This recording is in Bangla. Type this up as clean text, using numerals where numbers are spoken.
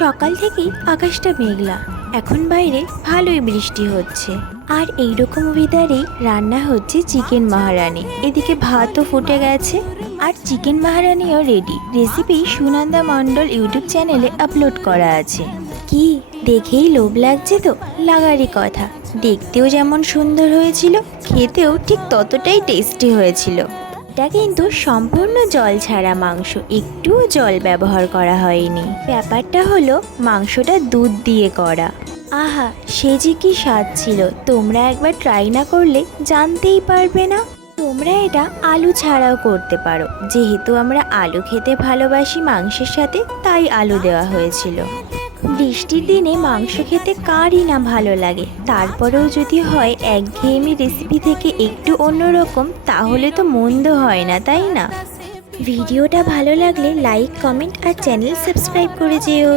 সকাল থেকেই আকাশটা মেঘলা, এখন বাইরে ভালোই বৃষ্টি হচ্ছে। আর এইরকম ওয়েদারেই রান্না হচ্ছে চিকেন মহারানি। এদিকে ভাতও ফুটে গেছে আর চিকেন মহারানিও রেডি। রেসিপি সুনন্দা মণ্ডল ইউটিউব চ্যানেলে আপলোড করা আছে। কি দেখেই লোভ লাগছে তো? লাগারই কথা। দেখতেও যেমন সুন্দর হয়েছিল, খেতেও ঠিক ততটাই টেস্টি হয়েছিল। এটা কিন্তু সম্পূর্ণ জল ছাড়া মাংস, একটুও জল ব্যবহার করা হয়নি। ব্যাপারটা হলো মাংসটা দুধ দিয়ে করা। আহা, সে যে কি স্বাদ ছিল, তোমরা একবার ট্রাই না করলে জানতেই পারবে না। তোমরা এটা আলু ছাড়াও করতে পারো, যেহেতু আমরা আলু খেতে ভালোবাসি মাংসের সাথে, তাই আলু দেওয়া হয়েছিল। বৃষ্টির দিনে মাংস খেতে কারই না ভালো লাগে, তারপরেও যদি হয় একঘেয়েমি রেসিপি থেকে একটু অন্যরকম, তাহলে তো মন্দ হয় না, তাই না? ভিডিওটা ভালো লাগলে লাইক, কমেন্ট আর চ্যানেল সাবস্ক্রাইব করে যেও।